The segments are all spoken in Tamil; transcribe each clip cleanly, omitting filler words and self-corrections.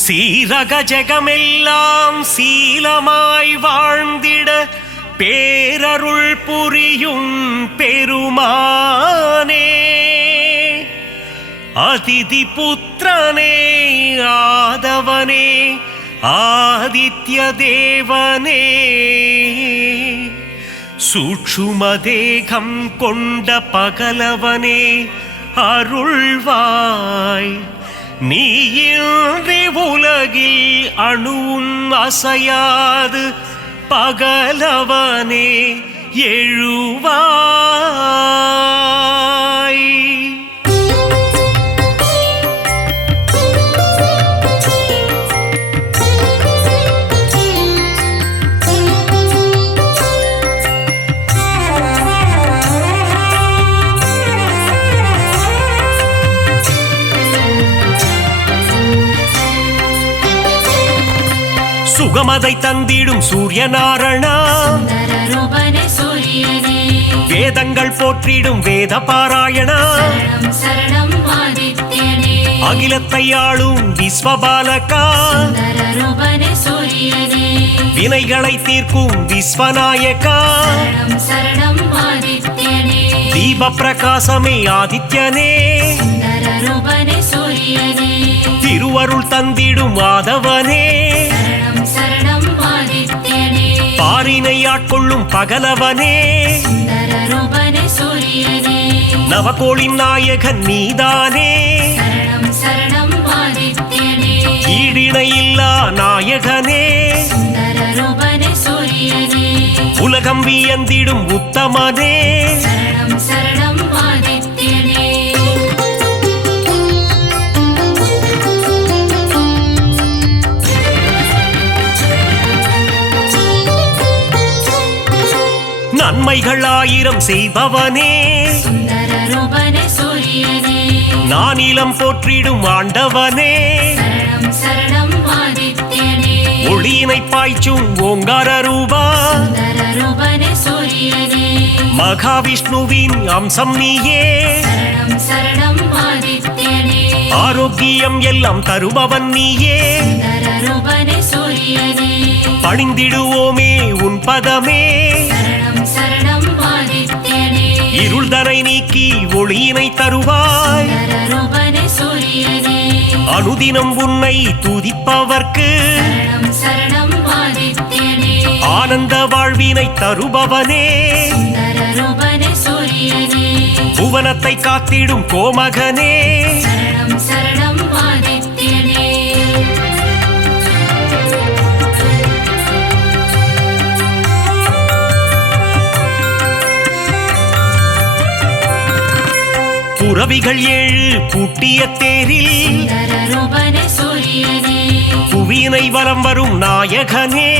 சீரக ஜெகமெல்லாம் சீலமாய் வாழ்ந்திட பேரருள் புரியும் பெருமானே, அதிதி புத்திரனே, ஆதவனே, ஆதித்ய தேவனே, சூட்சும தேகம் கொண்ட பகலவனே அருள்வாய். நீயின்றி உலகில் அணுவும் அசையாது பகலவனே எழுவாய். சுகமதை தந்திடும் சூரியநாரணா, வேதங்கள் போற்றிடும் வேத பாராயணா, அகிலத்தை ஆளும் விஸ்வபாலகா, வினைகளை தீர்க்கும் விஸ்வநாயகா, தீப பிரகாசமே ஆதித்யனே, திருவருள் தந்திடும் மாதவனே, பாரினை ஆட்கொள்ளும் பகலவனே, நவகோளின் நாயகன் நீதானே, ஈடிணையில்லா நாயகனே, உலகம் வியந்திடும் உத்தமனே, நன்மைகள் ஆயிரம் செய்பவனே, நானிலம் போற்றிடும் ஆண்டவனே, ஒளியினை பாய்ச்சும் ஓங்கார ரூபா, மகாவிஷ்ணுவின் அம்சம் நீயே, ஆரோக்கியம் எல்லாம் தருபவன் நீயே, பணிந்திடுவோமே உன் பதமே, இருள்தனை நீக்கி ஒளியினை தருவாய், அனுதினம் உன்னை துதிப்பவர்க்கு ஆனந்த வாழ்வினை தருபவனே, புவனத்தை காத்திடும் கோமகனே, புரவிகள் ஏழு பூட்டிய தேரில் புவியினை வலம் வரும் நாயகனே,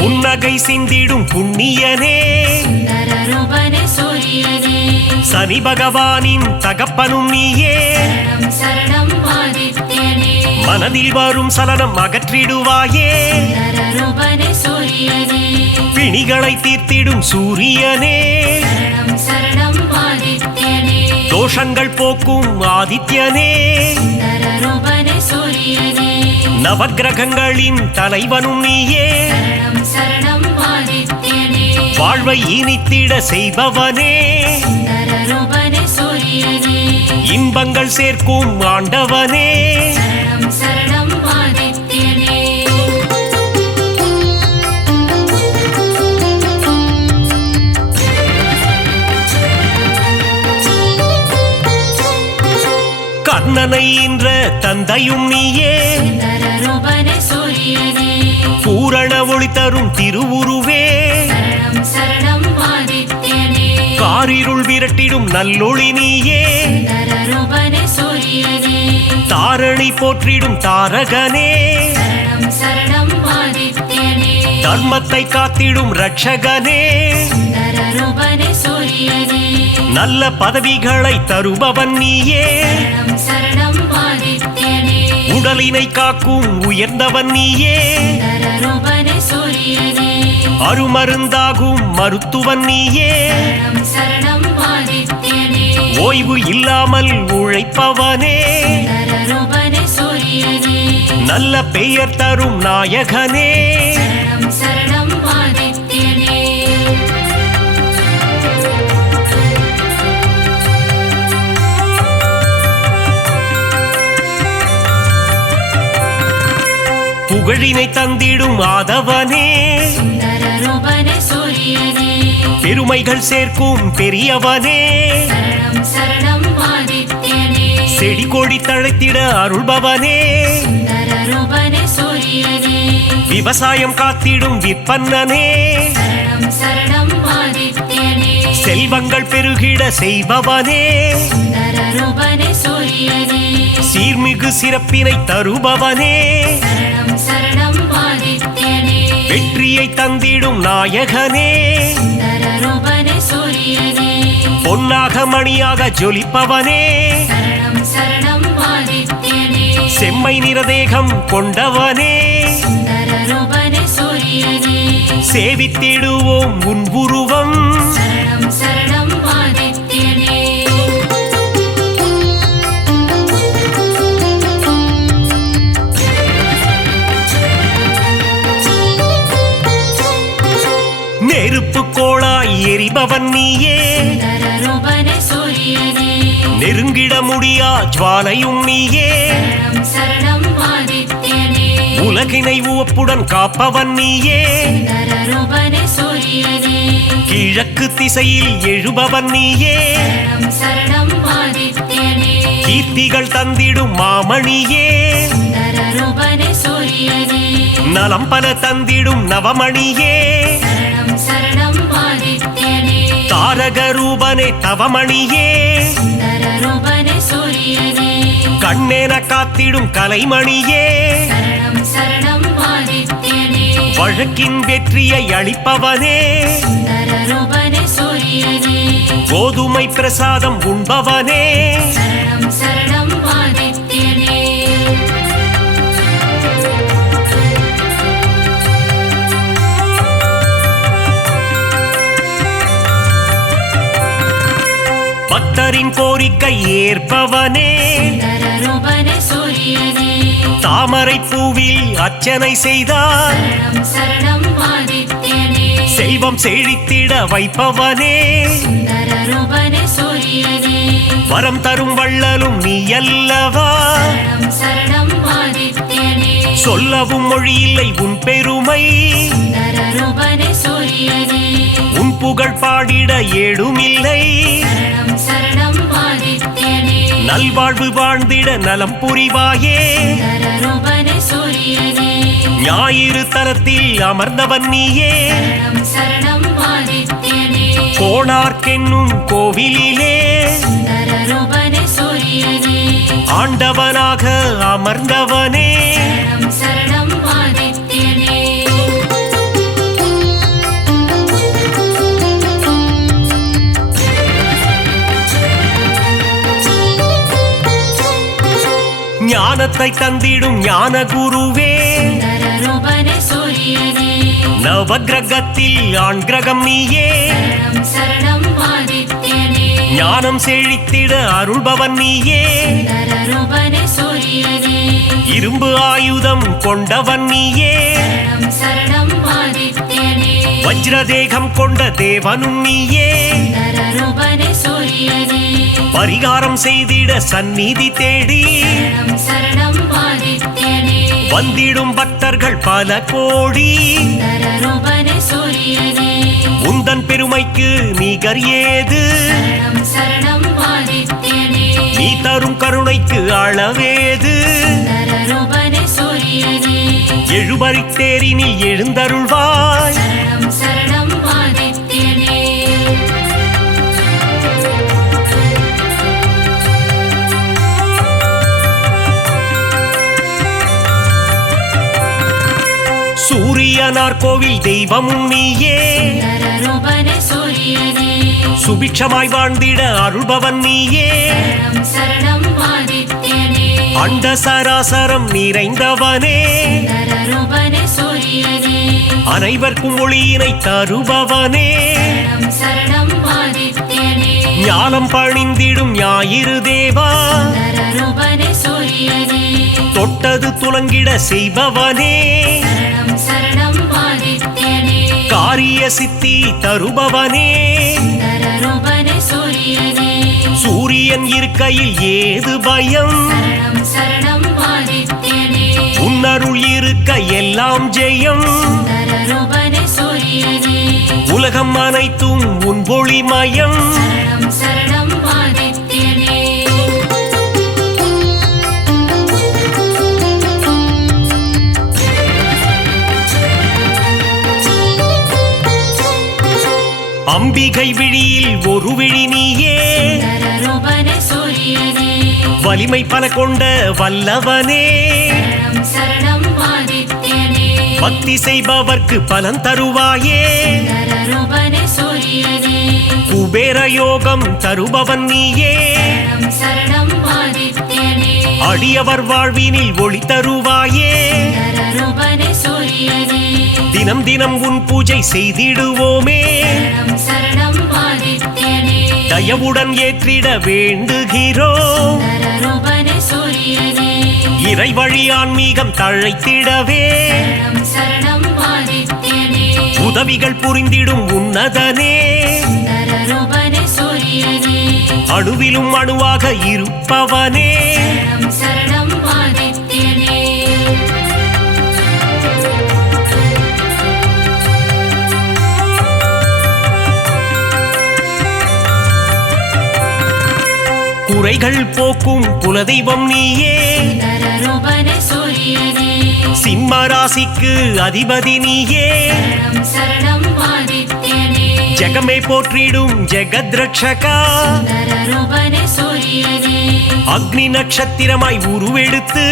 புன்னகை சிந்திடும் புண்ணியனே, சனி பகவானின் தகப்பனும் நீயே, மனதில் வரும் சலனம் அகற்றிடுவாயே, பிணிகளை தீர்த்திடும் சூரியனே, தோஷங்கள் போக்கும் ஆதித்யனே, நவக்கிரகங்களின் தலைவனும் நீயே, வாழ்வை இனித்திட செய்பவனே, இன்பங்கள் சேர்க்கும் ஆண்டவனே, கண்ணனை என்ற தந்தையும் நீயே, பூரண ஒளி தரும் திருவுருவே, காரிருள் விரட்டிடும் நல்லொளி நீயே, தாரணி போற்றிடும் தாரகனே, தர்மத்தை காத்திடும் ரட்சகனே, நல்ல பதவிகளை தருபவன் நீயே, உடலினை காக்கும் உயர்ந்தவன் நீயே, அருமருந்தாகும் மருத்துவன் நீயே, சரணம் ஆதித்யனே ஓய்வு இல்லாமல் உழைப்பவனே நல்ல பெயர் தரும் நாயகனே சரணம் சரணம் ஆதித்யனே புகழினை தந்திடும் ஆதவனே சுந்தர ரூபனே சூரியனே பெருமைகள் சேர்க்கும் பெரியவனே சரணம் சரணம் ஆதித்யனே செடி கொடி தழைத்திட அருள்பவனே சுந்தர ரூபனே சூரியனே விவசாயம் காத்திடும் விற்பன்னனே சரணம் சரணம் ஆதித்யனே செல்வங்கள் பெருகிட செய்பவனே சுந்தர ரூபனே சூரியனே சீர்மிகு சிறப்பினை தருபவனே சரணம் சரணம் ஆதித்யனே வெற்றியை தந்திடும் நாயகனே சுந்தர ரூபனே சூரியனே பொன்னாக மணியாக ஜொலிப்பவனே சரணம் சரணம் ஆதித்யனே செம்மை நிறதேகம் கொண்டவனே சுந்தர ரூபனே சூரியனே சேவித்திடுவோம் உன் உருவம் சரணம் சரணம் ஆதித்யனே நெருப்பு கோளாய் எரிபவன் நீயே சுந்தர ரூபனே சூரியனே நெருங்கிட முடியா ஜுவாலையும் நீயே சரணம் சரணம் ஆதித்யனே உலகினை உவப்புடன் காப்பவன் நீயே சுந்தர ரூபனே சூரியனே கிழக்கு திசையில் எழுபவன் நீயே சரணம் சரணம் ஆதித்யனே கீர்த்திகள் தந்திடும் மாமணியே சுந்தர ரூபனே சூரியனே நலம் பல தந்திடும் நவமணியே சரணம் சரணம் ஆதித்யனே தாரக ரூபனே தவமணியே சுந்தர ரூபனே சூரியனே கண்ணென காத்திடும் கலைமணியே சரணம் சரணம் ஆதித்யனே வழக்கின் வெற்றியை அளிப்பவனே சுந்தர ரூபனே சூரியனே கோதுமை பிரசாதம் உண்பவனே சரணம் சரணம் ஆதித்யனே பக்தரின் கோரிக்கை ஏற்பவனே சுந்தர ரூபனே சூரியனே தாமரை பூவில் அர்ச்சனை செய்தார் சரணம் சரணம் ஆதித்யனே செல்வம் செழித்திட வைப்பவனே சுந்தர ரூபனே சூரியனே வரம் தரும் வள்ளலும் நீ அல்லவா சரணம் சரணம் ஆதித்யனே சொல்லவும் மொழியில்லை உன் பெருமை சுந்தர ரூபனே சூரியனே உன் புகழ் பாடிட ஏடுமில்லை சரணம் சரணம் ஆதித்யனே நல்வாழ்வு வாழ்ந்திட நலம் புரிவாயே சுந்தர ரூபனே சூரியனே ஞாயிறு தலத்தில் அமர்ந்தவன் நீயே சரணம் சரணம் ஆதித்யனே கோணார்க்கென்னும் கோவிலிலே சுந்தர ரூபனே சூரியனே ஆண்டவனாக அமர்ந்தவனே சரணம் சரணம் ஆதித்யனே ஞானத்தை தந்திடும் ஞான குருவே சுந்தர ரூபனே சூரியனே நவகிரகத்தில் ஆண் கிரகம் நீயே சரணம் சரணம் ஆதித்யனே ஞானம் செழித்திட அருள்பவன் நீயே சுந்தர ரூபனே சூரியனே இரும்பு ஆயுதம் கொண்டவன் நீயே சரணம் சரணம் ஆதித்யனே வஜ்ரதேகம் கொண்ட தேவனும் நீயே சுந்தர ரூபனே சூரியனே பரிகாரம் செய்திட சந்நிதி தேடி சரணம் சரணம் ஆதித்யனே வந்திடும் பக்தர்கள் பல கோடி சுந்தர ரூபனே சூரியனே உந்தன் பெருமைக்கு நிகர் ஏது சரணம் சரணம் ஆதித்யனே நீ தரும் கருணைக்கு அளவேது சுந்தர ரூபனே சூரியனே எழுபறித்தேரினில் எழுந்தருள்வாய் சரணம் சரணம் ஆதித்யனே சூரியனார் கோவில் தெய்வமும் நீயே சுந்தர ரூபனே சூரியனே சுபிட்சமாய் வாழ்ந்திட அருள்பவன் நீயே சரணம் சரணம் ஆதித்யனே அண்ட சராசரம் நிறைந்தவனே சுந்தர ரூபனே சூரியனே அனைவர்க்கும் ஒளியினை தருபவனே சரணம் சரணம் ஆதித்யனே ஞானம் பணிந்திடும் ஞாயிறு தேவா சுந்தர ரூபனே சூரியனே தொட்ட தொட்டது துலங்கிட செய்பவனே சரணம் சரணம் ஆதித்யனே காரிய சித்தி தருபவனே சுந்தரரூபனே சூரியனே சூரியன் இருக்கையில் ஏது பயம் சரணம் சரணம் ஆதித்யனே உன்னருள் இருக்க எல்லாம் ஜெயம் சுந்தரரூபனே சூரியனே உலகம் அனைத்தும் உன் ஒளிமயம் சரணம் சரணம் ஆதித்யனே அம்பிகை விழியில் ஒரு விழி நீயே சுந்தரரூபனே சூரியனே வலிமை பல கொண்ட வல்லவனே சரணம் சரணம் ஆதித்யனே பக்தி செய்பவர்க்கு பலன் தருவாயே சுந்தரரூபனே சூரியனே குபேர யோகம் தருபவன் நீயே சரணம் சரணம் ஆதித்யனே அடியவர் வாழ்வினில் ஒளி தருவாயே சுந்தரரூபனே சூரியனே தினம் தினம் உன் பூஜை செய்திடுவோமே சரணம் சரணம் ஆதித்யனே தயவுடன் ஏற்றிட வேண்டுகிறோம் சுந்தரரூபனே சூரியனே இறை வழி ஆன்மீகம் தழைத்திடவே சரணம் சரணம் ஆதித்யனே உதவிகள் புரிந்திடும் உன்னதனே சுந்தரரூபனே சூரியனே அணுவிலும் அணுவாக இருப்பவனே சரணம் சரணம் ஆதித்யனே குறைகள் போக்கும் குலதெய்வம் நீயே சுந்தரரூபனே சூரியனே சிம்ம ராசிக்கு அதிபதி நீயே சரணம் சரணம் ஆதித்யனே ஜெகமே போற்றிடும் ஜெகத்ரட்சகா சுந்தரரூபனே சூரியனே அக்னி நட்சத்திரமாய் உருவெடுத்து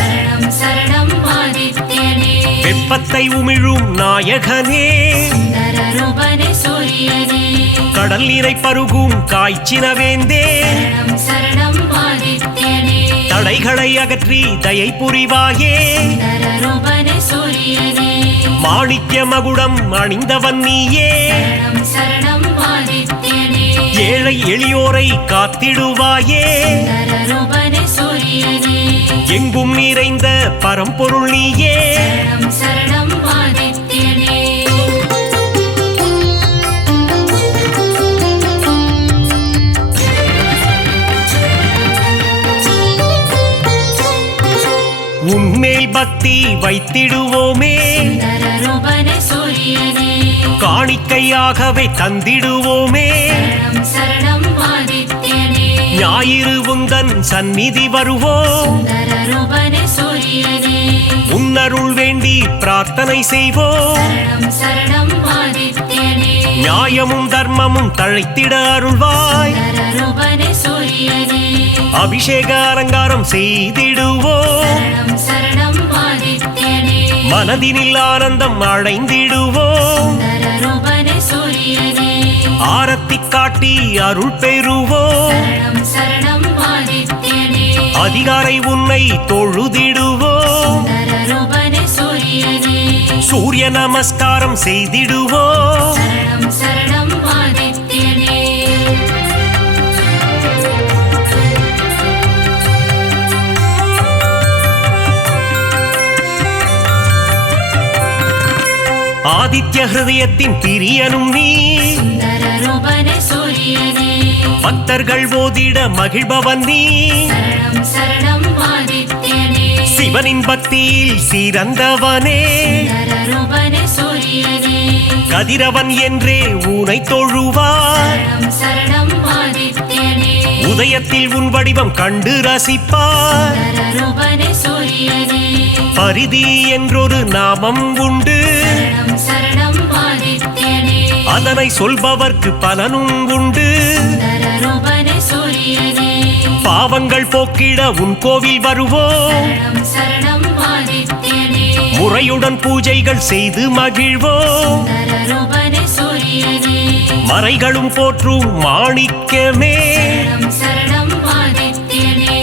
சரணம் சரணம் ஆதித்யனே வெப்பத்தை உமிழும் நாயகனே சுந்தரரூபனே சூரியனே கடல் நீரை பருகும் காய்ச்சினவேந்தே சரணம் சரணம் ஆதித்யனே தடைகளை அகற்றி தயை புரிவாயே சுந்தரரூபனே சூரியனே மாணிக்ய மகுடம் அணிந்தவன் நீயே சரணம் சரணம் ஆதித்யனே ஏழை எளியோரை காத்திடுவாயே சுந்தரரூபனே சூரியனே எங்கும் நிறைந்த பரம்பொருள் நீயே சரணம் சரணம் ஆதித்யனே உன்மேல் பக்தி வைத்திடுவோமே சுந்தரரூபனே சூரியனே காணிக்கையாகவே தந்திடுவோமே சரணம் சரணம் ஆதித்யனே ஞாயிறு உந்தன் சந்நிதி வருவோம் சுந்தரரூபனே சூரியனே உன்னருள் வேண்டி பிரார்த்தனை செய்வோம் சரணம் சரணம் ஆதித்யனே நியாயமும் தர்மமும் தழைத்திட அருள்வாய் சுந்தரரூபனே சூரியனே அபிஷேக அலங்காரம் செய்திடுவோம் சரணம் சரணம் ஆதித்யனே மனதினில் ஆனந்தம் அடைந்திடுவோம் சுந்தரரூபனே சூரியனே ஆரத்தி காட்டி அருள் பெறுவோம் சரணம் சரணம் ஆதித்யனே அதிகாரை உன்னை தொழுதிடுவோம் சுந்தரரூபனே சூரியனே சூரிய நமஸ்காரம் செய்திடுவோம் சரணம் சரணம் ஆதித்யனே ஆதித்ய ஹிருதயத்தின் பிரியனும் நீ சுந்தரரூபனே சூரியனே பக்தர்கள் ஓதிட மகிழ்பவன் நீ சரணம் சரணம் ஆதித்யனே சிவனின் பக்தியில் சிறந்தவனே சுந்தரரூபனே சூரியனே கதிரவன் என்றே ஊனை தொழுவார் சரணம் சரணம் ஆதித்யனே உதயத்தில் உன் வடிவம் கண்டு ரசிப்பார் சுந்தரரூபனே சூரியனே பரிதி என்றொரு நாமம் உண்டு சரணம் சரணம் ஆதித்யனே அதனை சொல்பவர்க்கு பலனும் உண்டு சுந்தரரூபனே சூரியனே பாவங்கள் போக்கிட உன் கோவில் வருவோம் சரணம் சரணம் ஆதித்யனே முறையுடன் பூஜைகள் செய்து மகிழ்வோம் சுந்தரரூபனே சூரியனே மறைகளும் போற்றும் மாணிக்கமே சரணம் சரணம் ஆதித்யனே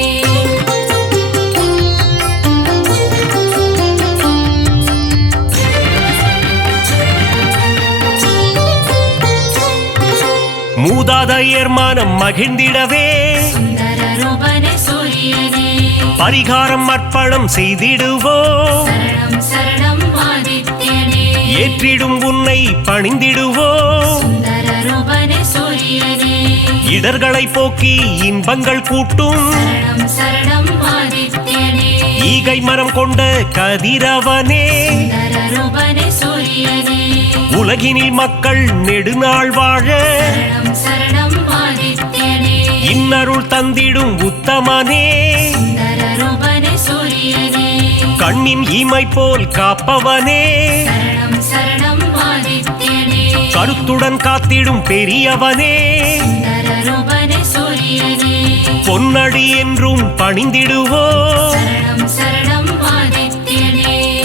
மூதாதையர் மனம் மகிழ்ந்திடவே சுந்தரரூபனே சூரியனே பரிகாரம் அர்ப்பணம் செய்திடுவோம். சரணம் சரணம் ஆதித்யனே. ஏற்றிடும் உன்னை பணிந்திடுவோம். சுந்தர ரூபனே சூரியனே. இடர்களை போக்கி இன்பங்கள் கூட்டும். சரணம் சரணம் ஆதித்யனே. ஈகை மரம் கொண்ட கதிரவனே. சுந்தர ரூபனே சூரியனே. உலகினில் மக்கள் நெடுநாள் வாழ. சரணம் சரணம் ஆதித்யனே. இன்னருள் தந்திடும் உத்தமனே. சுந்தர ரூபனே சூரியனே. கண்ணின் இமை போல் காப்பவனே. சரணம் சரணம் ஆதித்யனே. கருத்துடன் காத்திடும் பெரியவனே. சுந்தர ரூபனே சூரியனே. பொன்னடி என்றும் பணிந்திடுவோம். சரணம் சரணம் ஆதித்யனே.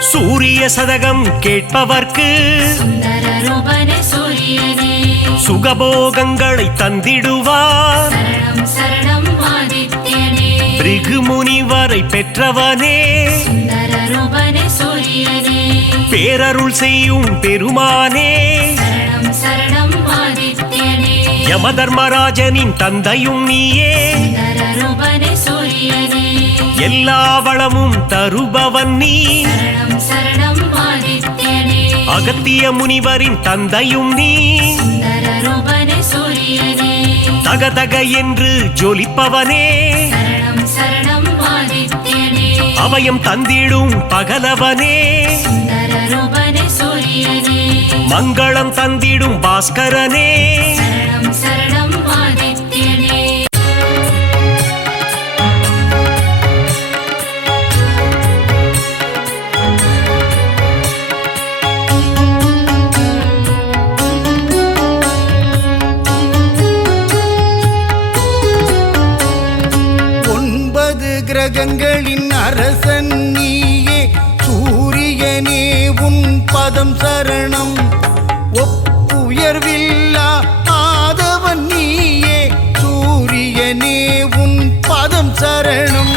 சூரிய சதகம் கேட்பவர்க்கு. சுந்தர ரூபனே சூரியனே. சுகபோகங்களை தந்திடுவார். சரணம் சரணம் ஆதித்யனே. பிருகு முனிவரை பெற்றவனே. சுந்தர ரூபனே சூரியனே. பேரருள் செய்யும் பெருமானே. சரணம் சரணம் ஆதித்யனே. யமதர்மராஜனின் தந்தையும் நீயே. சுந்தர ரூபனே சூரியனே. எல்லா வளமும் தருபவன் நீ. சரணம் சரணம் ஆதித்யனே. அகத்திய முனிவரின் தந்தையும் நீ. சுந்தர ரூபனே சூரியனே. தகதக என்று ஜொலிப்பவனே. சரணம் சரணம் ஆதித்யனே. அபயம் தந்திடும் பகலவனே. சுந்தர ரூபனே சூரியனே. மங்களம் தந்திடும் பாஸ்கரனே. சரணம் சரணம் ஆதித்யனே. கிரகங்களின் அரசன் நீயே. சூரியனே உன் பதம் சரணம். ஒப்புயர்வில்லா ஆதவன் நீயே. சூரியனே உன் பதம் சரணம்.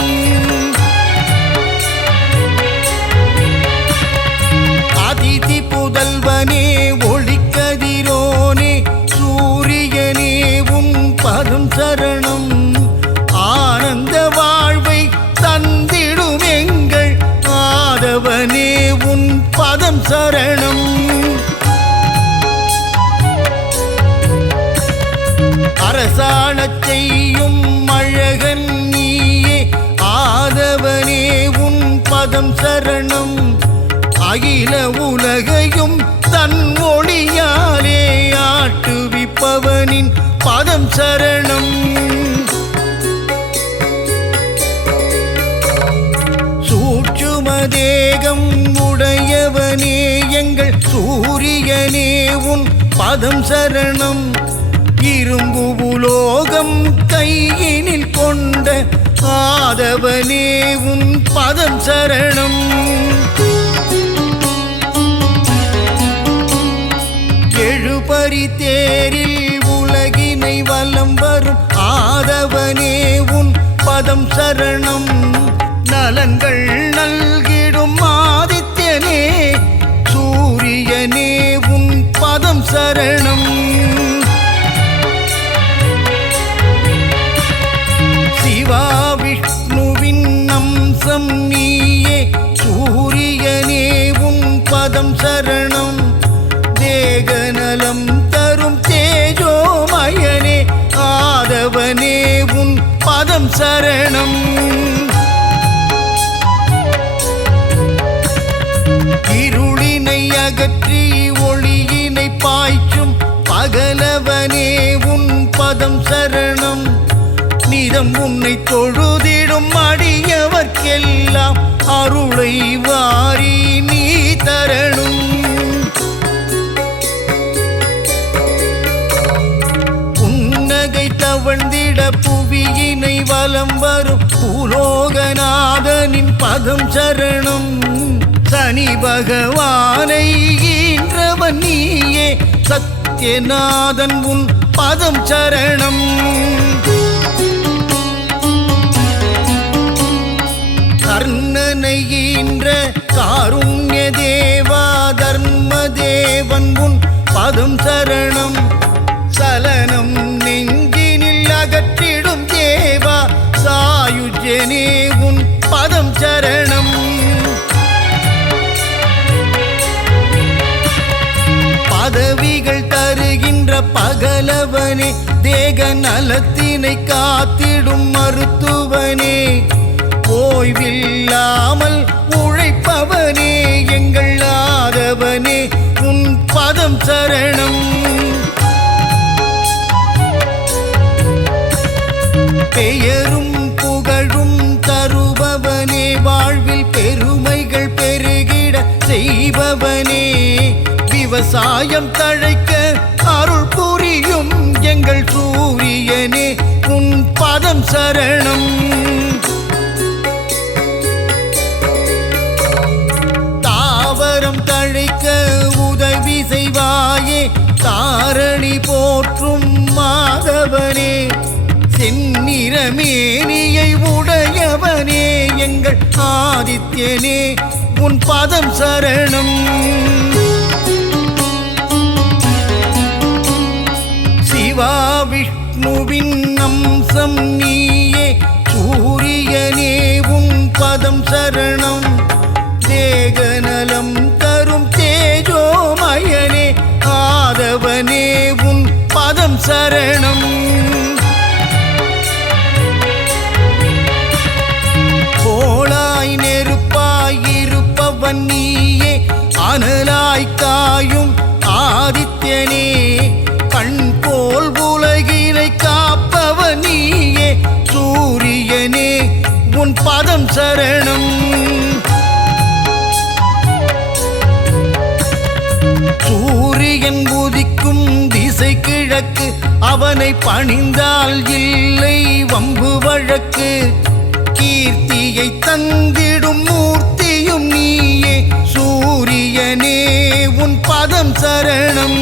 அதிதி புதல்வனே ஒளிக்கதிரோனே. சூரியனே உன் பதம் சரணம். ஆனந்த வாழ்வை தந்திடும் எங்கள் ஆதவனே உன் பதம் சரணம். அரசாணச் செய்யும் அழகன் நீயே. ஆதவனே உன் பதம் சரணம். அகில உலகையும் தன் ஒளியாலே ஆட்டுவிப்பவனின் பதம் சரணம். தேகம் உடையவனே எங்கள் சூரியனே உன் பதம் சரணம். இரும்பு உலோகம் கையினில் கொண்ட ஆதவனே உன் பதம் சரணம். எழுபறி தேரில் உலகினை வலம் வரும் ஆதவனே உன் பதம் சரணம். நலன்கள் நல்கிடும் ஆதித்யனே. சூரியனே உன் பதம் சரணம். சிவா விஷ்ணுவின் அம்சம் நீயே. சூரியனே உன் பதம் சரணம். தேகநலம் தரும் தேஜோமயனே. ஆதவனே உன் பதம் சரணம். இருளினை அகற்றி ஒளியினை பாய்ச்சும் பகலவனே உன் பதம் சரணம். நிதம் உன்னை தொழுதிடும் அடியவர்க்கெல்லாம் அருளை வாரி நீ தரணும். புன்னகை தவழ்ந்திட புவியினை வலம் வரும் பூலோகநாதனின் பதம் சரணம். சனி பகவானை ஈன்றவன் நீயே. சத்யநாதன் உன் பதம் சரணம். கர்ணனை ஈன்ற காருண்ய தேவா பதம் சரணம். சலனம் நெஞ்சினில் அகற்றிடும் தேவா சாயுஜ்யனே உன் பதம் சரணம். பதவிகள் தருகின்ற பகலவனே, தேக நலத்தினை காத்திடும் மருத்துவனே, ஓய்வில்லாமல் உழைப்பவனே, எங்கள் ஆதவனே உன் பதம் சரணம். பெயரும் புகழும் தருபவனே, வாழ்வில் பெருமைகள் பெருகிட செய்பவனே, விவசாயம் தழைக்க அருள் புரியும் எங்கள் சூரியனே உன் பதம் சரணம். தாவரம் தழைக்க உதவி செய்வாயே, தாரணி போற்றும் மாதவனே, செந்நிறமேனியை உடையவனே, எங்கள் ஆதித்யனே உன் பதம் சரணம். சிவா விஷ்ணுவின் அம்சம் நீயே, சூரியனே உன் பதம் சரணம். தேகநலம் தரும் தேஜோமயனே, ஆதவனே உன் பதம் சரணம். கோளாய் நெருப்பாய் இருப்பவன் நீயே, அனலாய் காயும் ஆதித்யனே, கண் போல் உலகினை காப்பவன் நீயே, சூரியனே உன் பதம் சரணம். சூரியன் உதிக்கும் திசை கிழக்கு, அவனை பணிந்தால் இல்லை வம்பு வழக்கு, கீர்த்தியை தந்திடும் மூர்த்தியும் நீயே, சூரியனே உன் பதம் சரணம்.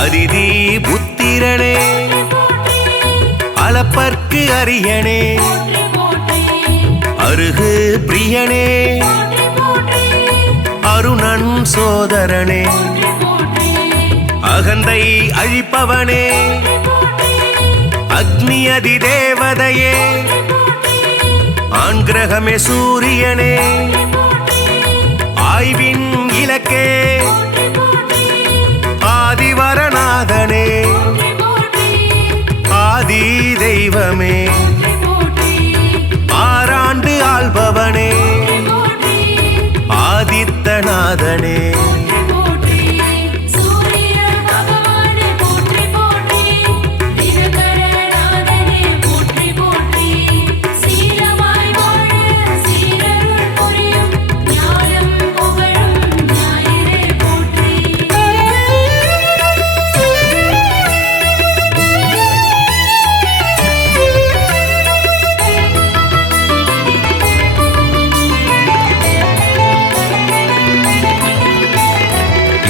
அதிதி புத்திரனே, அளப்பற்கு அரியனே, அருகு பிரியனே, அருணன் சோதரனே, அகந்தை அழிப்பவனே, அக்னி அதி தேவதையே, ஆண் கிரகமே சூரியனே, ஆய்வின் இலக்கே, ஆதிவரநாதனே, ஆதி தெய்வமே, ஆறாண்டு ஆள்பவனே, ஆதித்தநாதனே,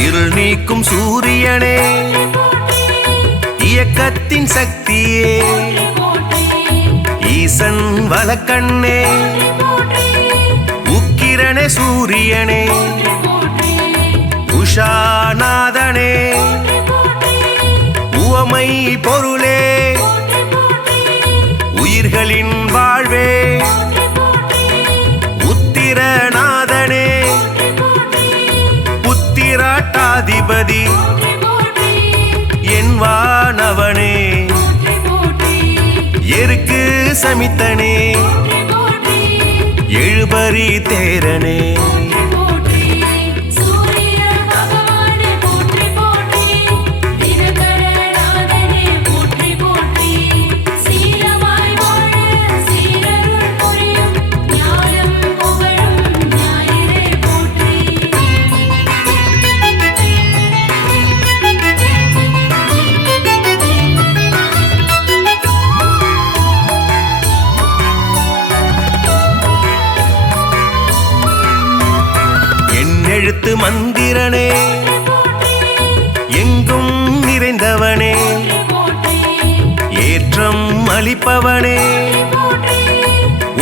இருள் நீக்கும் சூரியனே, இயக்கத்தின் சக்தியே, ஈசன் வலக்கண்ணே, உக்கிரனே சூரியனே, உஷாநாதனே, உவமை பொருளே, உயிர்களின் வாழ்வே, உத்திரநாதனே, புத்திராட்டாதிபதி, என் வானவனே, எருக்கு சமித்தனே, எழுபறி தேரனே, எழுத்து மந்திரனே எங்கும் நிறைந்தவனே ஏற்றம் அளிப்பவனே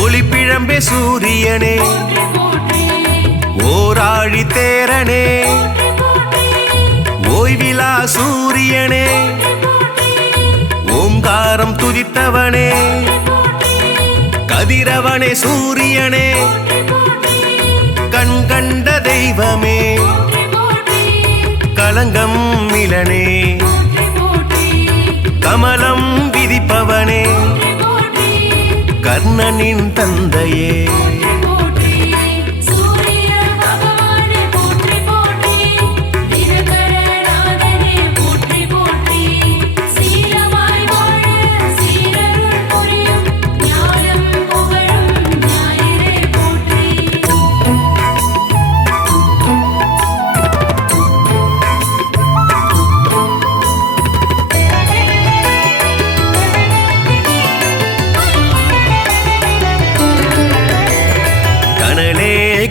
ஒளிப்பிழம்பே சூரியனே ஓராழி தேரனே ஓய்விலா சூரியனே ஓங்காரம் துதித்தவனே கதிரவனே சூரியனே கண் கண்ட தெய்வமே கலங்கம் மிலனே கமலம் விதிப்பவனே கர்ணனின் தந்தையே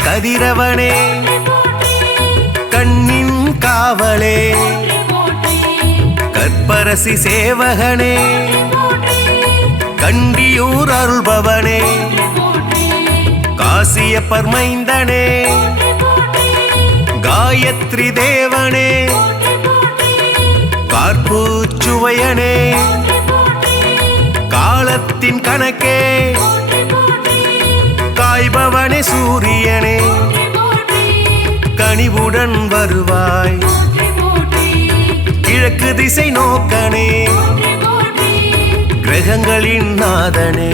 கதிரவனே கண்ணின் காவலே கற்பரசி சேவகனே கண்டியூர் அருள்பவனே காசிய பர்மைந்தனே காயத்ரி தேவனே கார்பூச்சுவையனே காலத்தின் கணக்கே காய்பவனே சூரியனே கனிவுடன் வருவாய் கிழக்கு திசை நோக்கனே கிரகங்களின் நாதனே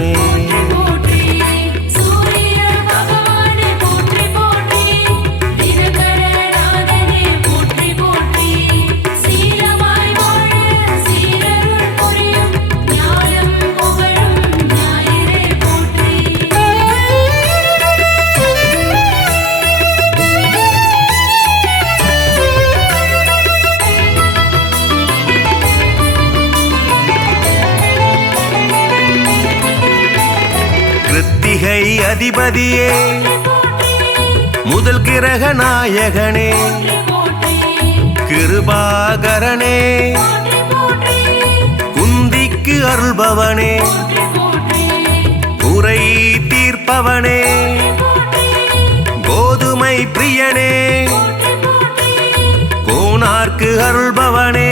கிருத்திகை அதிபதியே முதல் கிரக நாயகனே கிருபாகரனே குந்திக்கு அருள்பவனே குறை தீர்ப்பவனே கோதுமை பிரியனே கோனார்க்கு அருள்பவனே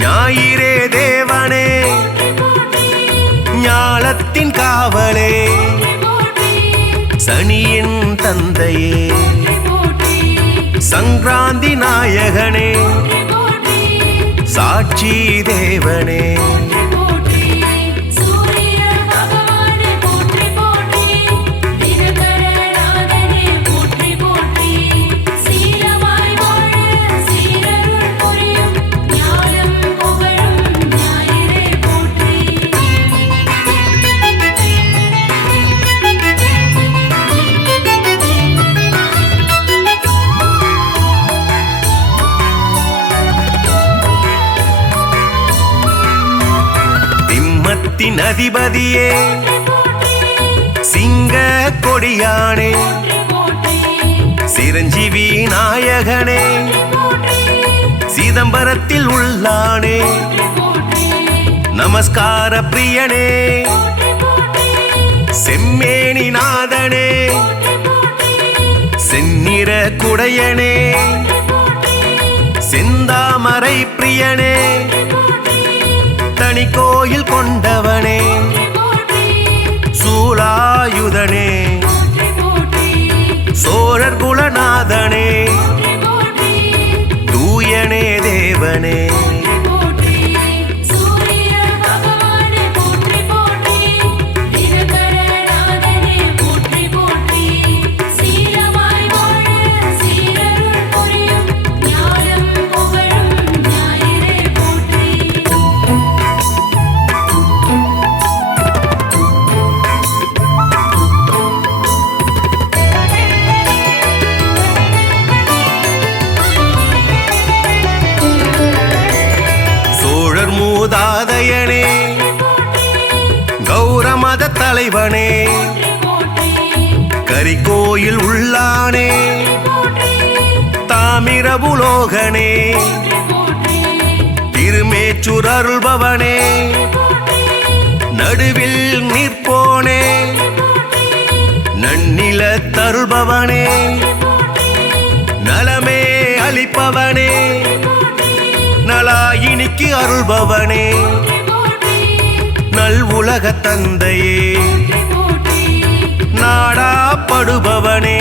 ஞாயிறே தேவனே ஞாலத்தின் காவலே சனியின் தந்தையே சங்கராந்தி நாயகனே சாட்சி தேவனே அதிபதியே சிங்க கொடியானே சிரஞ்சீவி நாயகனே சிதம்பரத்தில் உள்ளானே நமஸ்கார பிரியனே செம்மேனி நாதனே செந்நிற குடையனே செந்தாமரை பிரியனே தனி கோயில் கொண்டவனே சூலாயுதனே சோழர் குலநாதனே தூயனே தேவனே மூதாதையனே கௌரமத தலைவனே கரிகோயில் உள்ளானே பிரபுலோகனே திருமேச்சூர் அருள்பவனே நடுவில் நிற்போனே நன்னில தருள்பவனே நலமே அளிப்பவனே நலாயினிக்கு அருள்பவனே நல் உலக தந்தையே நாடாப்படுபவனே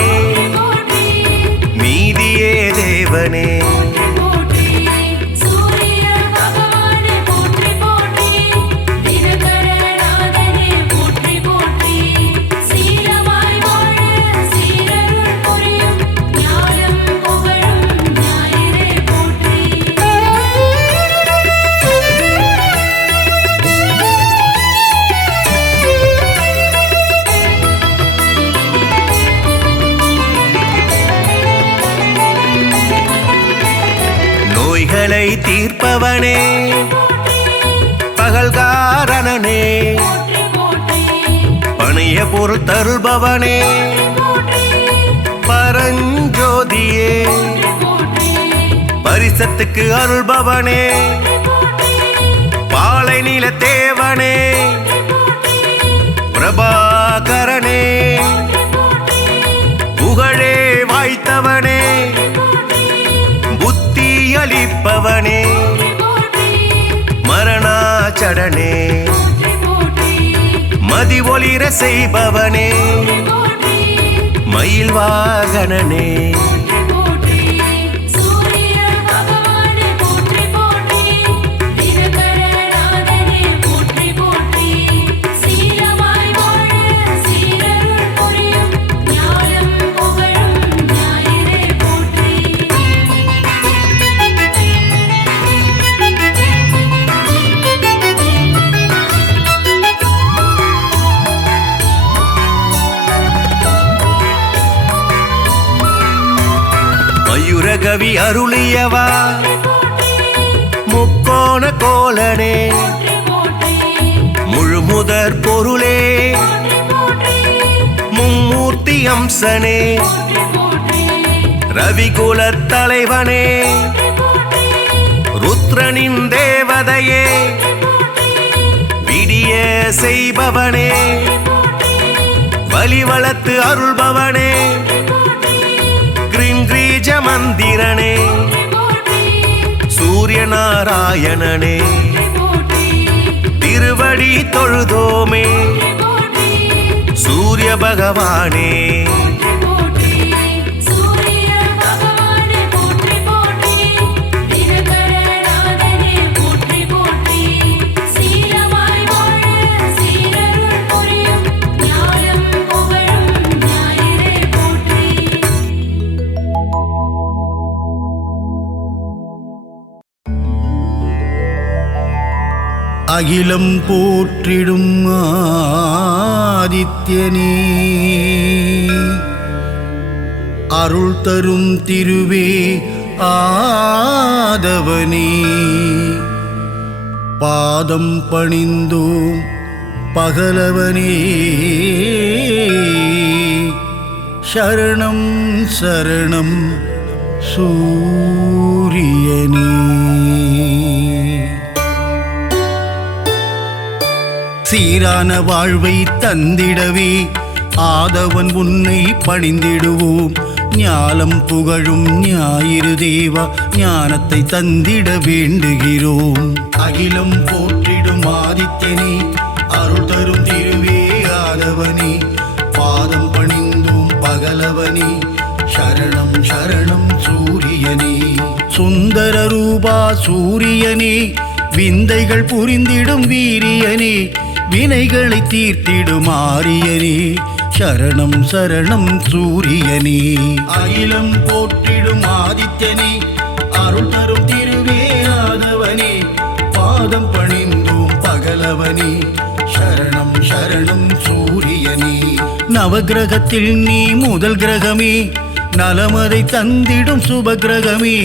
மீதியே தேவனே நோய்களை தீர்ப்பவனே பகல்காரணனே பணிய பொருள் தருள்பவனே பரஞ்சோதியே பரிசத்துக்கு அருள்பவனே பாலை நில தேவனே பிரபாகரனே புகழே வாய்த்தவனே புத்தி அளிப்பவனே மரணாச்சடனே மதி ஒளிர செய்பவனே மயில் வாகனனே மயூரகவி அருளியவா முக்கோண கோலனே முழுமுதற் பொருளே மும்மூர்த்தி அம்சனே ரவிகுலத் தலைவனே ருத்ரனின் தேவதையே விடிய செய்பவனே வலிவளத்து அருள்பவனே கிரீஜ மந்திரனே சூரிய நாராயணனே திருவடி தொழுதோமே சூரிய பகவானே அகிலம் போற்றிடும் ஆதித்யனே அருள் தரும் திருவே ஆதவனே பாதம் பணிந்தோம் பகலவனே சரணம் சரணம் சூரியனே சீரான வாழ்வை தந்திடவே ஆதவன் உன்னை பணிந்திடுவோம் ஞாலம் புகழும் ஞாயிறு தேவா ஞானத்தை தந்திட வேண்டுகிறோம் அகிலம் போற்றிடும் ஆதித்யனே அருள் தரும் திருவே ஆதவனே பாதம் பணிந்தோம் பகலவனே சரணம் சரணம் சூரியனே சுந்தர ரூபா சூரியனே விந்தைகள் புரிந்திடும் வீரியனே வினைகளை தீர்த்திடும் ஆரியனே சரணம் சரணம் சூரியனே அகிலம் போற்றிடும் ஆதித்யனே அருள் தரும் திருவே ஆதவனே பாதம் பணிந்தோம் பகலவனே சரணம் சரணம் சூரியனே நவகிரகத்தில் நீ முதல் கிரகமே நலமதை தந்திடும் சுபகிரகமே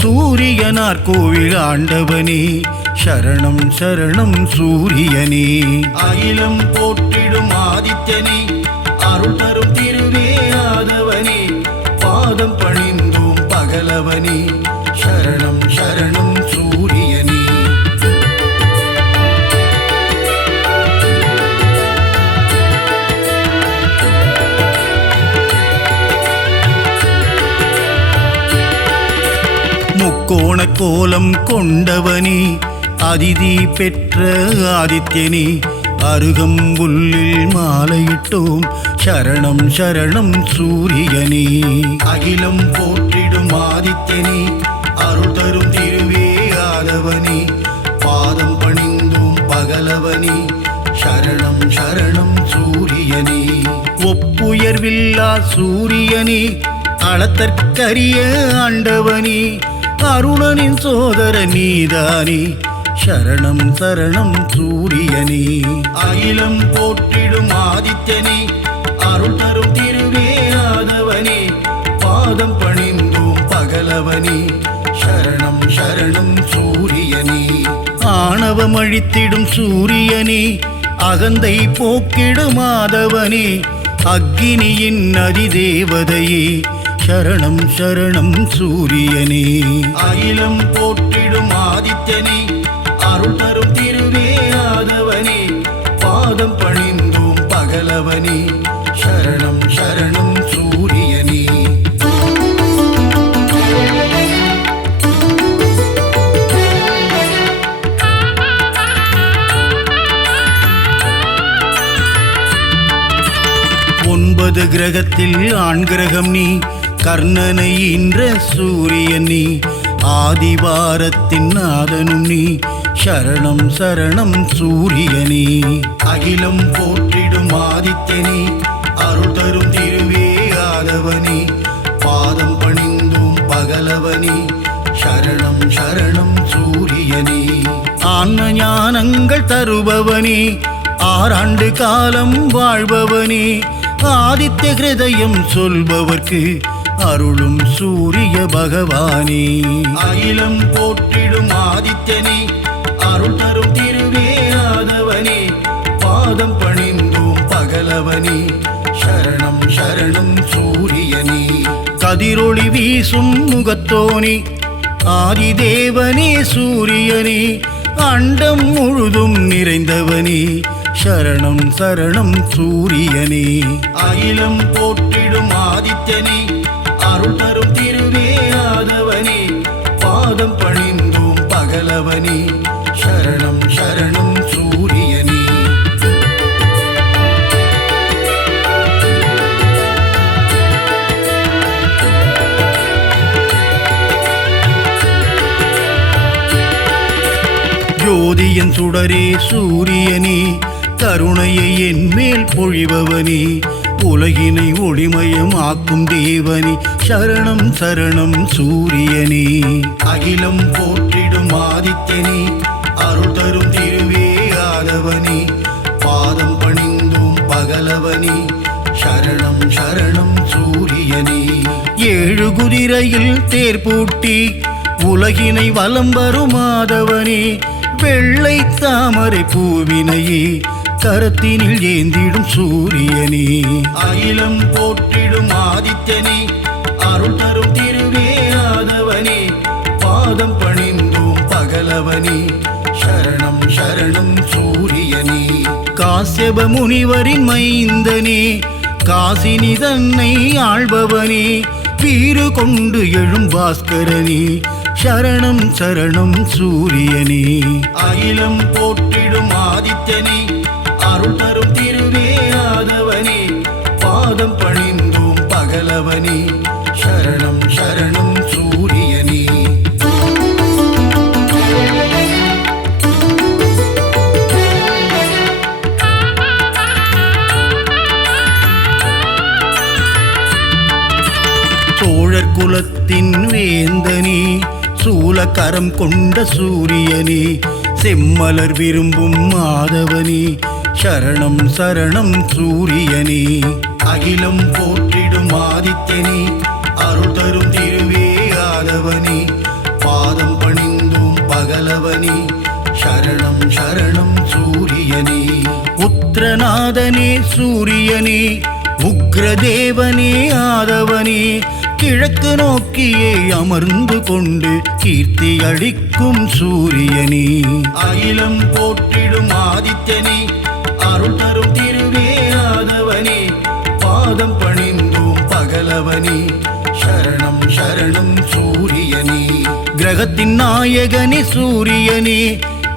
சூரியனார் கோவில் ஆண்டவனே சரணம் சரணம் சூரியனே அகிலம் போற்றிடும் ஆதித்யனே அருள் தரும் திருவே ஆதவனே பாதம் பணிந்தோம் பகல ஆதவனே சரணம் சரணம் சூரியனே. முக்கோண கோலம் கொண்டவனே அதிதி பெற்ற ஆதித்யனே அருகம்புல்லில் மாலையிட்டோம் சரணம் சரணம் சூரியனே. அகிலம் போற்றிடும் ஆதித்யனே அருள் தரும் திருவே ஆதவனே பாதம் பணிந்தோம் பகலவனே சரணம் சரணம் சூரியனே. ஒப்புயர்வில்லா சூரியனே அளத்தற்கரிய ஆண்டவனே அருணனின் சோதர நீதானே சரணம் சரணம் சூரியனே. அகிலம் போற்றிடும் ஆதித்யனே அருள் தரும் திருவே ஆதவனே பாதம் பணிந்தோம் பகலவனே சரணம் சரணம் சூரியனே. ஆணவம் அழித்திடும் சூரியனே அகந்தை போக்கிடும் ஆதவனே அக்கினியின் அதிதேவதையே சரணம் சரணம் சூரியனே. அகிலம் போற்றிடும் ஆதித்யனே அருள் தரும் திருவே ஆதவனே பாதம் பணிந்தோம் பகலவனே சரணம் சரணம் சூரியனே. 9 கிரகத்தில் ஆண் கிரகம் நீ கர்ணனை ஈன்ற சூரியன் நீ ஆதிவாரத்தின் நாதனும் நீ சரணம் சரணம் சூரியனே. அகிலம் போற்றிடும் ஆதித்யனே அருள் தரும் திருவே ஆதவனே பாதம் பணிந்தோம் பகலவனே சரணம் சரணம் சூரியனே. ஆன்ம ஞானங்கள் தருபவனே ஆறாண்டு காலம் வாழ்பவனே ஆதித்ய ஹிருதயம் சொல்பவர்க்கு அருளும் சூரிய பகவானே. அகிலம் போற்றிடும் ஆதித்யனே அருள் தரும் திருவே ஆதவனே பாதம் பணிந்தோம் பகலவனே சரணம் சரணம் சூரியனே. கதிரொளி வீசும் முகத்தோனே ஆதிதேவனே சூரியனே அண்டம் முழுதும் நிறைந்தவனே சரணம் சரணம் சூரியனே. அகிலம் போற்றிடும் ஆதித்யனே அருள் தரும் திருவே ஆதவனே பாதம் பணிந்தோம் பகலவனே சரணம் சரணம் சூரியனே. ஜோதியன் சுடரே சூரியனே கருணையை என் மேல் பொழிபவனே உலகினை ஒளிமயம் ஆக்கும் தேவனே சரணம் சரணம் சூரியனே. அகிலம் போற்றிடும் ஆதித்யனே அருள் தரும் திருவே ஆதவனே பாதம் பணிந்தோம் பகலவனே சரணம் சரணம் சூரியனே. 7 குதிரையில் தேர் பூட்டி உலகினை வலம் வரும் ஆதவனே வெள்ளை தாமரை பூவினையே கரத்தினில் ஏந்திடும் சூரியனே. அகிலம் போற்றிடும் ஆதித்யனே அருள் தரும் திருவே ஆதவனே பாதம் பணிந்தோம் பகலவனே சரணம் சரணம் சூரியனே. காஸ்யப முனிவரின் மைந்தனே காசினி தன்னை ஆள்பவனே வீறு கொண்டு எழும் பாஸ்கரனே சரணம் சரணம் சூரியனே. அகிலம் போற்றிடும் ஆதித்யனே அருள் தரும் திருவே ஆதவனே பாதம் பணிந்தோம் பகலவனே சரணம் சரணம் சூரியனே. சோழர் குலத்தின் வேந்தனே சூலக்கரம் கொண்ட சூரியனே செம்மலர் விரும்பும் மாதவனே சரணம் சரணம் சூரியனே. அகிலம் போற்றிடும் ஆதித்யனே அருள் தரும் திருவே ஆதவனே பாதம் பணிந்தோம் பகலவனே சரணம் சரணம் சூரியனே. உத்திரநாதனே சூரியனே உக்ரதேவனே ஆதவனே கிழக்கு நோக்கி நோக்கியே அமர்ந்து கொண்டு கீர்த்தி அளிக்கும் சூரியனே அகிலம் போற்றிடும் ஆதித்யனே அருள் தரும் திருவே ஆதவனே பாதம் பணிந்தோம் பகலவனே சரணம் சரணம் சூரியனே கிரகத்தின் நாயகனே சூரியனே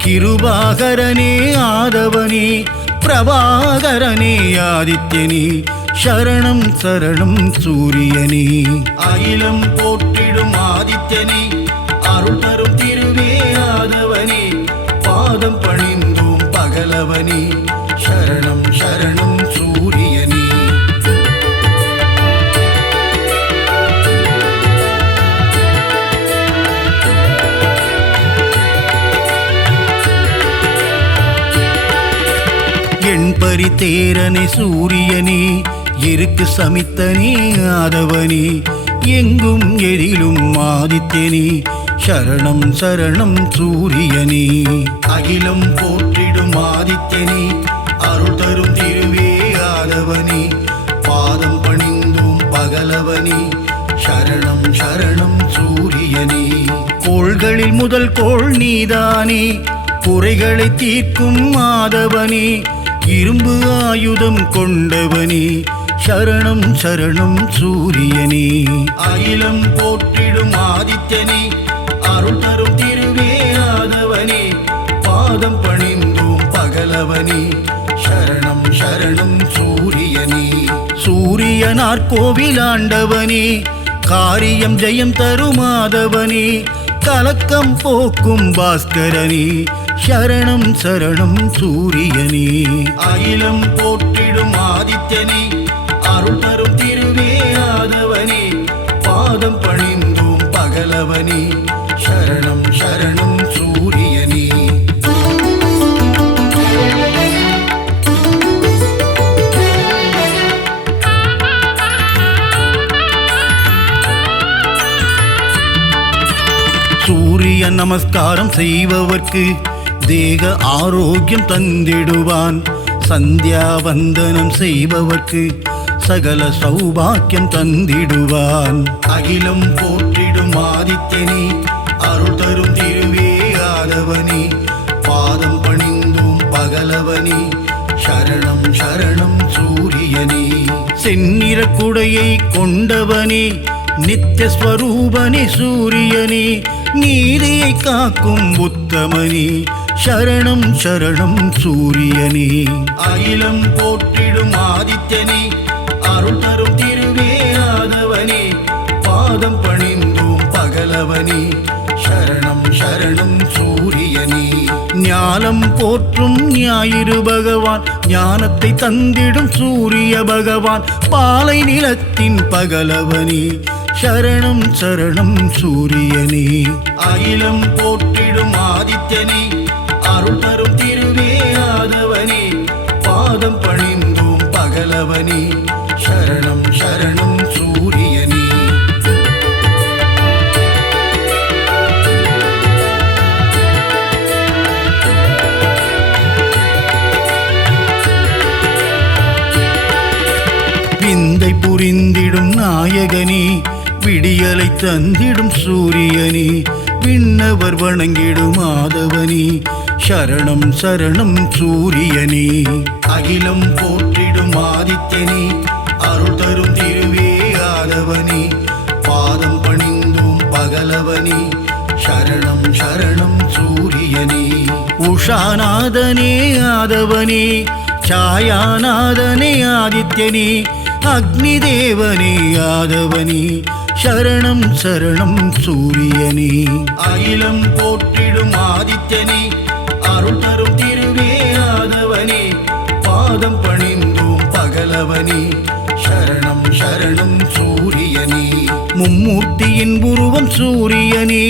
கிருபாகரனே ஆதவனே பிரபாகரனே ஆதித்யனே சரணம் சரணம் சூரியனே அகிலம் போற்றிடும் ஆதித்யனே அருள் தரும் திருவே ஆதவனே பாதம் பணிந்தோம் பகலவனே சரணம் சரணம் சூரியனே எண்பரி தேரனே சூரியனே எருக்கு சமித்தனே ஆதவனே எங்கும் எதிலும் ஆதித்யனே சரணம் சரணம் சூரியனே அகிலம் போற்றிடும் ஆதித்யனே அருள் தரும் திருவே ஆதவனே பாதம் பணிந்தோம் பகலவனே சரணம் சரணம் சூரியனே கோள்களில் முதல் கோள் நீதானே குறைகளை தீர்க்கும் ஆதவனே இரும்பு ஆயுதம் கொண்டவனே சரணம் சரணம் சூரியனே அகிலம் போற்றிடும் ஆதித்யனே அருள் தரும் திருவே ஆதவனே பாதம் பணிந்தோம் பகலவனே சரணம் சரணம் சூரியனே சூரியனார் கோவிலாண்டவனே காரியம் ஜெயம் தரும் ஆதவனே கலக்கம் போக்கும் பாஸ்கரனே சரணம் சரணம் சூரியனே அகிலம் போற்றிடும் ஆதித்யனே அருள் தரும் திருவே ஆதவனே பாதம் பணிந்தோம் பகலவனே சரணம் சரணம் சூரியனே சூரிய நமஸ்காரம் செய்பவர்க்கு தேக ஆரோக்கியம் தந்திடுவான் சந்தியா வந்தனம் செய்பவர்க்கு சகல சௌபாக்கியம் தந்திடுவான் அகிலம் போற்றிடும் ஆதித்யனே அருள் தரும் திருவே ஆதவனே பாதம் பணிந்தோம் பகலவனே சரணம் சரணம் சூரியனே செந்நிற குடையை கொண்டவனே நித்தியஸ்வரூபனே சூரியனே நீதியை காக்கும் உத்தமனே சரணம் சரணம் சூரியனே அகிலம் போற்றிடும் ஆதித்யனே அருள் தரும் திருவே ஆதவனே பாதம் பணிந்தோம் பகலவனே சரணம் சரணம் சூரியனே ஞானம் போற்றும் ஞாயிறு பகவான் ஞானத்தை தந்திடும் சூரிய பகவான் பாலை நிலத்தின் பகலவனே சரணம் சரணம் சூரியனே அகிலம் போற்றிடும் ஆதித்யனே அருள் தரும் திருவே ஆதவனே பாதம் பணிந்தோம் பகலவனே சரணம் சரணம் சூரியனே விந்தை புரிந்திடும் நாயகனே விடியலை தந்திடும் சூரியனே விண்ணவர் வணங்கிடும் ஆதவனே சரணம் சரணம் சூரியனே அகிலம் போற்றிடும் ஆதித்யனே அருள் தரும் திருவே ஆதவனே பாதம் பணிந்தோம் பகலவனே சரணம் சரணம் சூரியனே உஷாநாதனே ஆதவனே சாயாநாதனே ஆதித்யனே அக்னி தேவனே ஆதவனே சரணம் சரணம் சூரியனே அகிலம் போற்றிடும் ஆதித்யனே அருள் தரும் திருவே ஆதவனே பாதம் பணிந்தோம் பகலவனே சரணம் சரணம் சூரியனே மும்மூர்த்தியின் உருவம் சூரியனே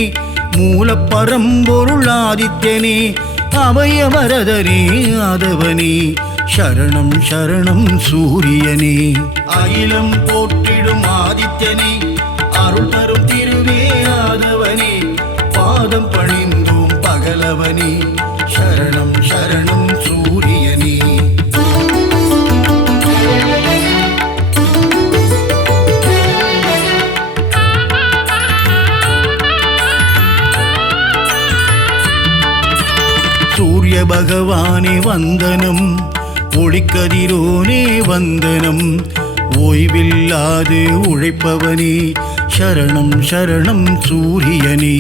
மூலப்பரம்பொருள் ஆதித்யனே அபயவரதனே ஆதவனே சரணம் சரணம் சூரியனே அகிலம் போற்றிடும் ஆதித்யனே அருள் தரும் திருவே ஆதவனே பாதம் பணிந்தோம் பகலவனே சரணம் சரணம் சூரியனே பகவானே வந்தனம், ஒளிக்கதிரோனே வந்தனம், ஓய்வில்லாது உழைப்பவனே சரணம் சரணம் சூரியனே.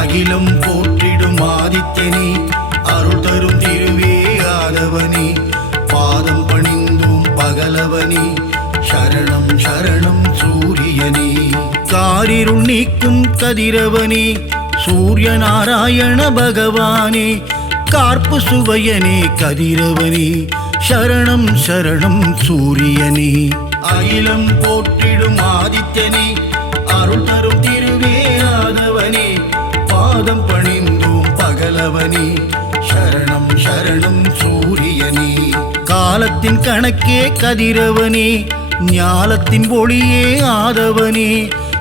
அகிலம் போற்றிடும் ஆதித்யனே, அருள் தரும் திருவே ஆதவனே, பாதம் பணிந்தும் பகலவனே சரணம் சரணம் சூரியனே. காரிருள் நீக்கும் கதிரவனே, சூரிய நாராயண பகவானே, கார்ப்பு சுவையனே கதிரவனே சரணம் சரணம் சூரியனே. அகிலம் போற்றிடும் ஆதித்யனே, அருள் தரும் திருவே ஆதவனே, பாதம் பணிந்தோம் பகலவனே சரணம் சரணம் சூரியனே. காலத்தின் கணக்கே கதிரவனே, ஞாலத்தின் ஒளியே ஆதவனே,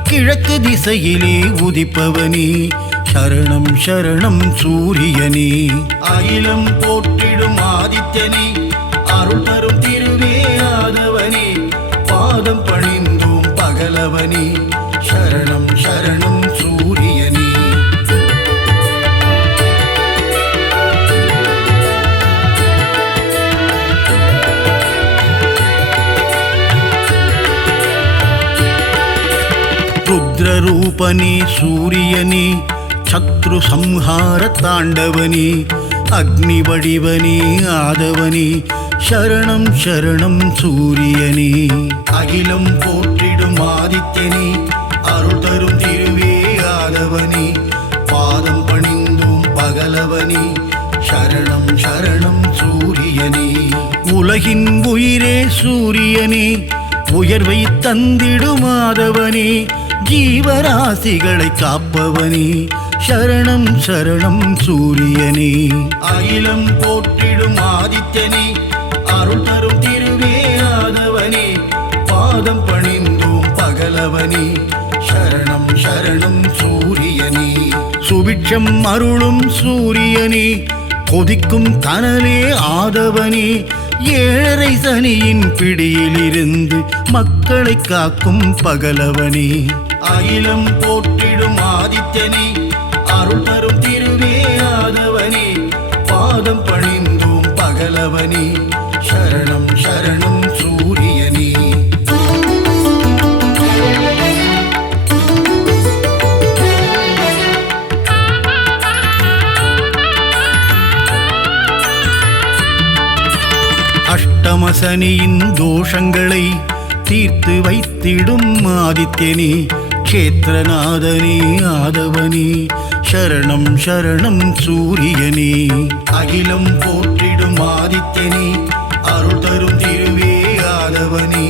கிழக்கு திசையிலே உதிப்பவனே சரணம் சரணம் சூரியனே. அகிலம் போற்றிடும் ஆதித்யனே, அருள் தரும் திருவே ஆதவனே, பாதம் பணிந்தோம் பகலவனே சரணம் சரணம் சூரியனே. ருத்ரரூபனே சூரியனே, சத்ரு சம்ஹார தாண்டவனே, அக்னி வடிவனே ஆதவனே சரணம் சரணம் சூரியனே. அகிலம் போற்றிடும் ஆதித்யனே, அருள் தரும் திருவே ஆதவனே, பாதம் பணிந்தும் பகலவனே சரணம் சரணம் சூரியனே. உலகின் உயிரே சூரியனே, உயர்வை தந்திடும் ஆதவனே, ஜீவராசிகளை காப்பவனே சரணம் சரணம் சூரியனே. அகிலம் போற்றிடும் ஆதித்யனே, அருள் தரும் திருவே ஆதவனே, பாதம் பணிந்தோம் பகலவனே சரணம் சரணம் சூரியனே. சுபிட்சம் அருளும் சூரியனே, கொதிக்கும் கனலே ஆதவனே, ஏழரை சனியின் பிடியிலிருந்து மக்களை காக்கும் பகலவனே. அகிலம் போற்றிடும் ஆதித்யனே, அருள் தரும் திருவே ஆதவனே, பாதம் பணிந்தோம் பகலவனே சரணம் சரணம் சூரியனே. அஷ்டமசனியின் தோஷங்களை தீர்த்து வைத்திடும் ஆதித்யனே, க்ஷேத்திரநாதனே ஆதவனே சரணம் சரணம் சூரியனே. அகிலம் போற்றிடும் ஆதித்யனே, அருள் தரும் திருவே ஆதவனே,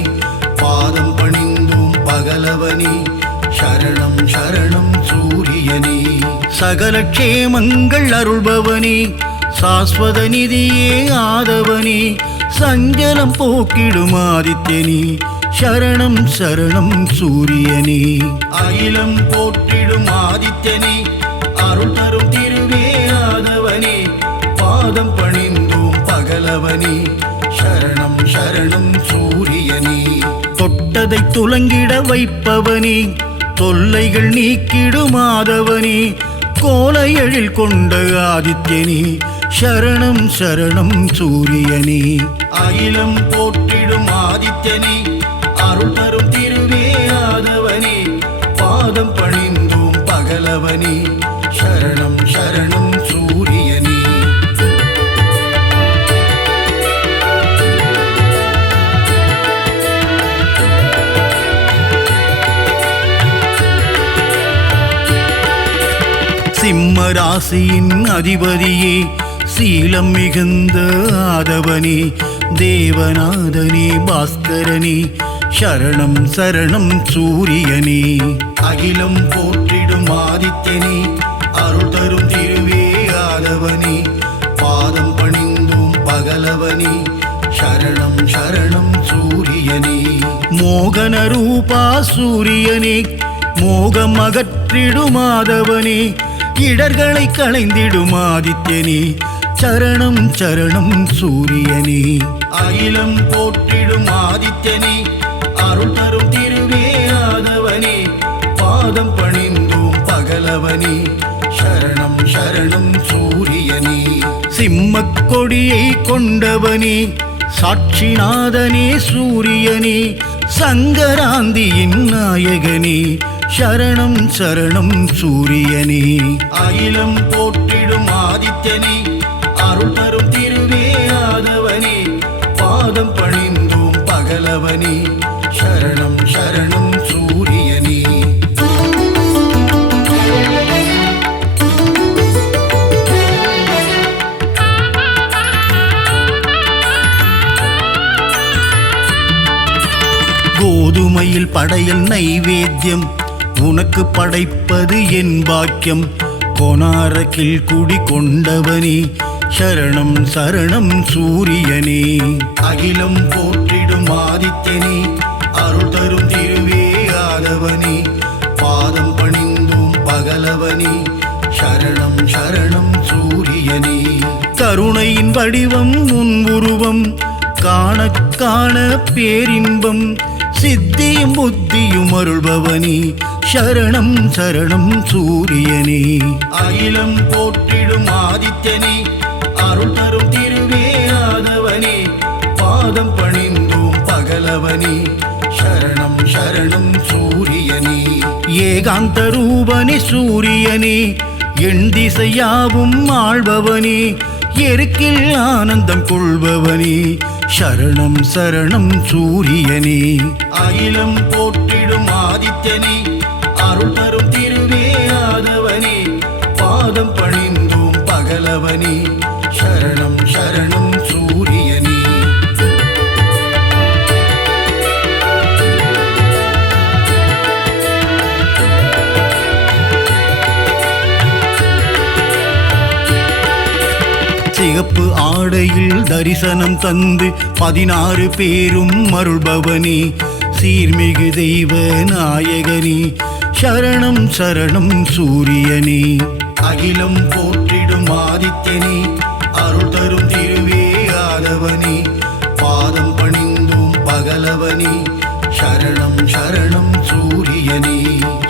பாதம் பணிந்தும் பகலவனே சரணம் சரணம் சூரியனே. சகல க்ஷேமங்கள் அருள்பவனே, சாஸ்வத நிதியே ஆதவனே, சஞ்சலம் போக்கிடும் ஆதித்யனே சரணம் சரணம் சூரியனே. அகிலம் போற்றிடும் ஆதித்யனே, அருள் தரும் திருவே ஆதவனே, பாதம் பணிந்தோம் பகலவனே சரணம் சரணம் சூரியனே. தொட்டதை துலங்கிட வைப்பவனே, தொல்லைகள் நீக்கிடும் ஆதவனே, கோல எழில் கொண்ட ஆதித்யனே சரணம் சரணம் சூரியனே. அகிலம் போற்றிடும் ஆதித்யனே, அருள் தரும் திருவே ஆதவனே, பாதம் பணிந்தோம் பகலவனே சரணம் சரணம் சூரியனே. சிம்ம ராசியின் அதிபதியே, சீலம் மிகுந்த ஆதவனே, தேவநாதனே பாஸ்கரனே சரணம் சரணம் சூரியனே. அகிலம் போற்றிடும் ஆதித்யனே, அருள் தரும் திருவே ஆதவனே, பாதம் பணிந்தும் பகலவனே சரணம் சரணம் சூரியனே. மோகன ரூபா சூரியனே, மோகம் அகற்றிடும் ஆதவனே, இடர்களை களைந்திடும் ஆதித்யனே சரணம் சரணம் சூரியனே. அகிலம் போற்றிடும் ஆதித்யனே, அருள் தரும் திருவே ஆதவனே, பாதம் பணிந்தோம் பகலவனே சரணம் சரணம் சூரியனே. சிம்மக் கொடியை கொண்டவனே சாட்சிநாதனே சூரியனே சங்கராந்தியின் நாயகனே சரணம் சரணம் சூரியனே அகிலம் போற்றிடும் ஆதித்யனே அருள் தரும் திருவே ஆதவனே பாதம் பணிந்தோம் பகலவனே சரணம் சரணம் சூரியனே கோதுமையில் படையல் நைவேத்தியம் உனக்கு படைப்பது என் பாக்கியம் கொனாரக்கில் குடி கொண்டவனே சரணம் சரணம் சூரியனே அகிலம் போற்றிடும் ஆதித்யனே அருள் தரும் திருவே ஆதவனே பாதம் பணிந்தோம் பகலவனே சரணம் சரணம் சூரியனே கருணையின் வடிவம் உன் உருவம் காண காண பேரின்பம் சித்தியும் புத்தியும் அருள்பவனே சரணம் சரணம் சூரியனே அகிலம் போற்றிடும் ஆதித்யனே அருள் தரும் திருவே ஆதவனே பாதம் பணிந்தோம் பகலவனே சரணம் சரணம் சூரியனே ஏகாந்த ரூபனே சூரியனே எண் திசையாவும் ஆள்பவனே எருக்கில் ஆனந்தம் கொள்பவனே சரணம் சரணம் சூரியனே அகிலம் போற்றிடும் ஆதித்யனே அருள் தரும் திருவே ஆதவனே பாதம் பணிந்தோம் பகலவனே சரணம் சரணம் சூரியனே சிகப்பு ஆடையில் தரிசனம் தந்து 16 பேரும் அருள்பவனே சீர்மிகு தெய்வ நாயகனே சரணம் சரணம் சூரியனே அகிலம் போற்றிடும் ஆதித்யனே அருள் தரும் திருவே ஆதவனே பாதம் பணிந்தோம் பகலவனே சரணம் சரணம் சூரியனே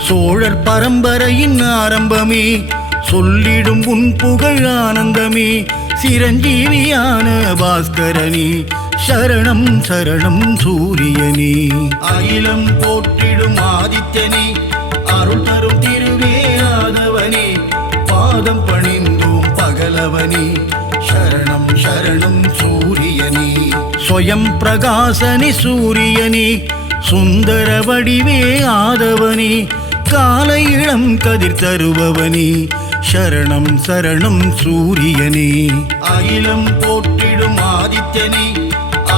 சோழர் பரம்பரையின் ஆரம்பமே சொல்லிடும் உன் புகழ் ஆனந்தமே சிரஞ்சீவியான பாஸ்கரனே சரணம் சரணம் சூரியனே அகிலம் போற்றிடும் ஆதித்யனே அருள் தரும் திருவே ஆதவனே பாதம் பணிந்தோம் பகலவனே சரணம் சரணம் சூரியனே ஸ்வயம் பிரகாசனே சூரியனே சுந்தர வடிவே ஆதவனே காலை இளம் கதிர் தருபவனே சரணம் சரணம் சூரியனே அகிலம் போற்றிடும் ஆதித்யனே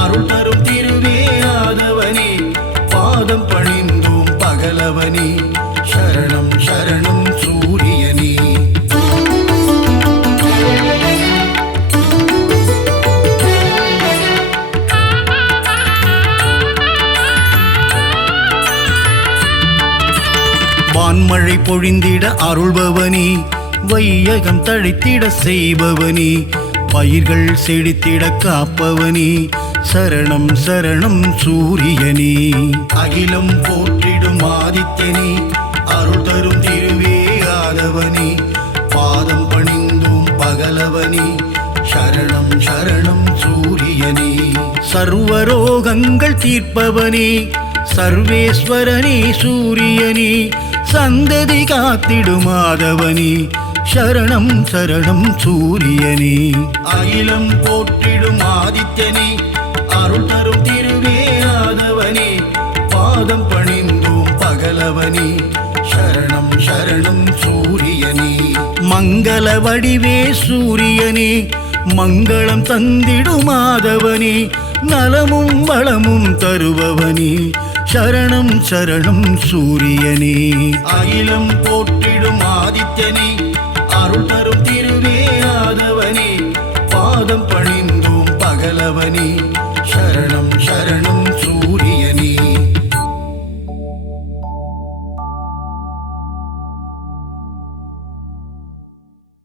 அருள் தரும் திருவே ஆதவனே பாதம் பணிந்தோம் பகலவனே சரணம் சரணம் சூரியனே வான்மழை பொழிந்திட அருள்பவனே வையகம் தழைத்திட செய்பவனே பயிர்கள் செழித்திட காப்பவனே சரணம் சரணம் சூரியனே அகிலம் போற்றிடும் ஆதித்யனே அருள் தரும் திருவே ஆதவனே பாதம் பணிந்தோம் பகலவனே சரணம் சரணம் சூரியனே சர்வரோகங்கள் தீர்ப்பவனே சர்வேஸ்வரனே சூரியனே சந்ததி காத்திடும் ஆதவனே சரணம் சரணம் சூரியனே அகிலம் போற்றிடும் ஆதித்யனே அருள் தரும் திருவே ஆதவனே பாதம் பணிந்தோம் பகலவனே சரணம் சரணம் சூரியனே மங்கள வடிவே சூரியனே மங்களம் தந்திடும் ஆதவனே நலமும் வளமும் தருபவனே சரணம் சரணம் சூரியனே அகிலம் போற்றிடும் ஆதித்யனே அருள் தரும் திருவே ஆதவனே பாதம் பணிந்தோம் பகலவனே சரணம்